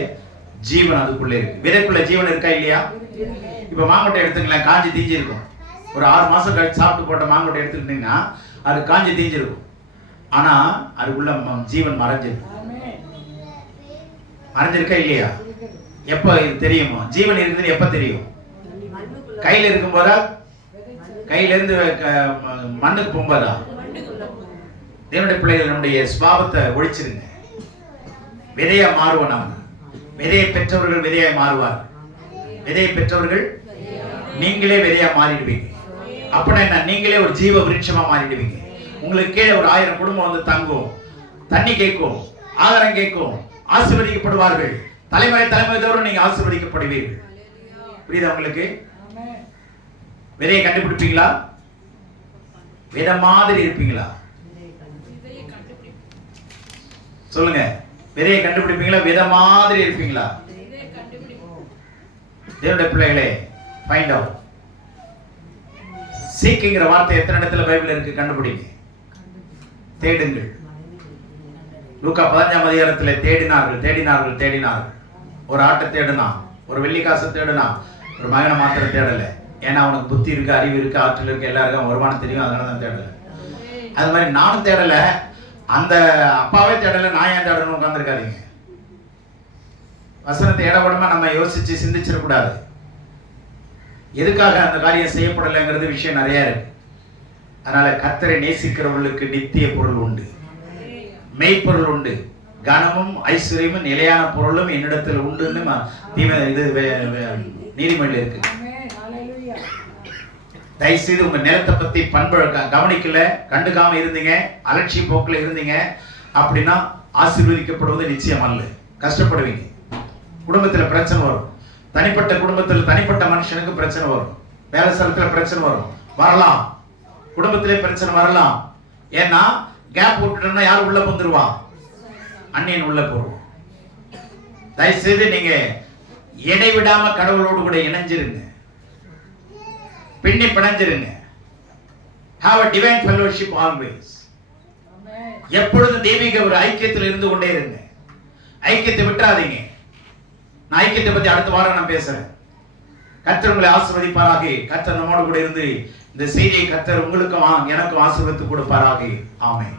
ஜீவன் அதுக்குள்ளே இருக்கு. விதைக்குள்ள ஜீவன் இருக்கா இல்லையா? இப்ப மாங்கொட்டை எடுத்துக்கலாம், காஞ்சி தீஞ்சு இருக்கும். ஒரு 6 மாசம் கழிச்சு சாப்பிட்டு போட்ட மாங்கொட்டை எடுத்துக்கிட்டீங்கன்னா அது காஞ்சி தீஞ்சிருக்கும். ஆனா அதுக்குள்ள ஜீவன் மறைஞ்சிருக்கும். மறைஞ்சிருக்கா இல்லையா? எப்ப இது தெரியுமோ ஜீவன் இருக்குதுன்னு? எப்ப தெரியும்? கையில இருக்கும் போதா? கையில இருந்து மண்ணுக்கு போகும்போதா? தேவனுடைய பிள்ளைகள் நம்முடைய சுபாவத்தை ஒழிச்சிருங்க. விதையா மாறுவோம். நம்ம விதையை பெற்றவர்கள் விதையாய் மாறுவார். விதையை பெற்றவர்கள் நீங்களே விதையா மாறிடுவீங்க. அப்படின்னா என்ன? நீங்களே ஒரு ஜீவ விருட்சமா மாறிடுவீங்க. உங்களுக்கு கீழே ஒரு 1000 குடும்பம் வந்து தங்கும், தண்ணி கேட்கும், ஆதாரம் கேட்கும், ஆசீர்வதிக்கப்படுவார்கள். தலைமுறை தோறும் நீங்க ஆசீர்வதிக்கப்படுவீர்கள். புரியுதா உங்களுக்கு? விதையை கண்டுபிடிப்பீங்களா? விதை மாதிரி இருப்பீங்களா? சொல்லுங்க. விதையை கண்டுபிடிப்பீங்களா? விதை மாதிரி இருப்பீங்களா? தேவனுடைய பிள்ளைகளே, ஃபைண்ட் அவுட். சீக்கிங்கிற வார்த்தை எத்தனை இடத்துல பைபிள் இருக்கு? கண்டுபிடிங்க, தேடுங்கள். லூக்கா 15ஆம் அதிகாரத்துல தேடினார்கள், தேடினார்கள், தேடினார்கள். ஒரு ஆட்டை தேடினா, ஒரு வெள்ளி காசை தேடினா, ஒரு மகனை மாத்திரம் தேடலை. ஏன்னா அவனுக்கு புத்தி இருக்கு, அறிவு இருக்கு, ஆற்றல் இருக்கு, எல்லாருக்கும் வருமானம் தெரியும், அதனால தான் தேடலை. அது மாதிரி நானும் தேடலை, அந்த அப்பாவே தேடலை, நான் ஏன் தேடணும் உட்காந்துருக்காதீங்க. வசனத்தை இடப்படமா நம்ம யோசிச்சு சிந்திச்சிடக்கூடாது. எதுக்காக அந்த காரியம் செய்யப்படலைங்கிறது விஷயம் நிறைய இருக்கு. அதனால கர்த்தரை நேசிக்கிறவர்களுக்கு நித்திய பொருள் உண்டு, மெய்ப்பொருள் உண்டு, கனமும் ஐஸ்வர்யமும் நிலையான பொருளும் என்னிடத்தில் உண்டுன்னு நீதிமொழியில் இருக்கு. தயவுசெய்து உங்க நிலத்தை பத்தி கவனிக்கல, கண்டுக்காம இருந்தீங்க, அலட்சிய போக்கில் இருந்தீங்க அப்படின்னா ஆசீர்வதிக்கப்படுவது நிச்சயம் அல்ல. கஷ்டப்படுவீங்க. குடும்பத்துல பிரச்சனை வரும். தனிப்பட்ட குடும்பத்தில் தனிப்பட்ட மனுஷனுக்கு பிரச்சனை வரும். வேலை ஸ்தலத்துல பிரச்சனை வரும், வரலாம். குடும்பத்திலே பிரச்சனை வரலாம். ஏன்னா கேப் விட்டுட்டோம்னா யார் உள்ள வந்துருவா? அந்நியன் உள்ள போடுவோம். தயவுசெய்து நீங்க இடைவிடாம கடவுளோடு கூட இணைஞ்சிருங்க, பின்னி பிணைஞ்சிருங்க. Have a divine fellowship always. எப்பொழுதும் தெய்வீக ஒரு ஐக்கியத்தில் இருந்து கொண்டே இருங்க. ஐக்கியத்தை விட்டுறாதீங்க. நான் ஐக்கியத்தை பத்தி அடுத்த வாரம் நான் பேசுறேன். கர்த்தர் உங்களை ஆசீர்வதிப்பாராக. கர்த்தர் நம்மோடு கூட இருந்து இந்த செய்தியை கர்த்தர் உங்களுக்கும் எனக்கும் ஆசீர்வதித்து கொடுப்பாராக. ஆமென்.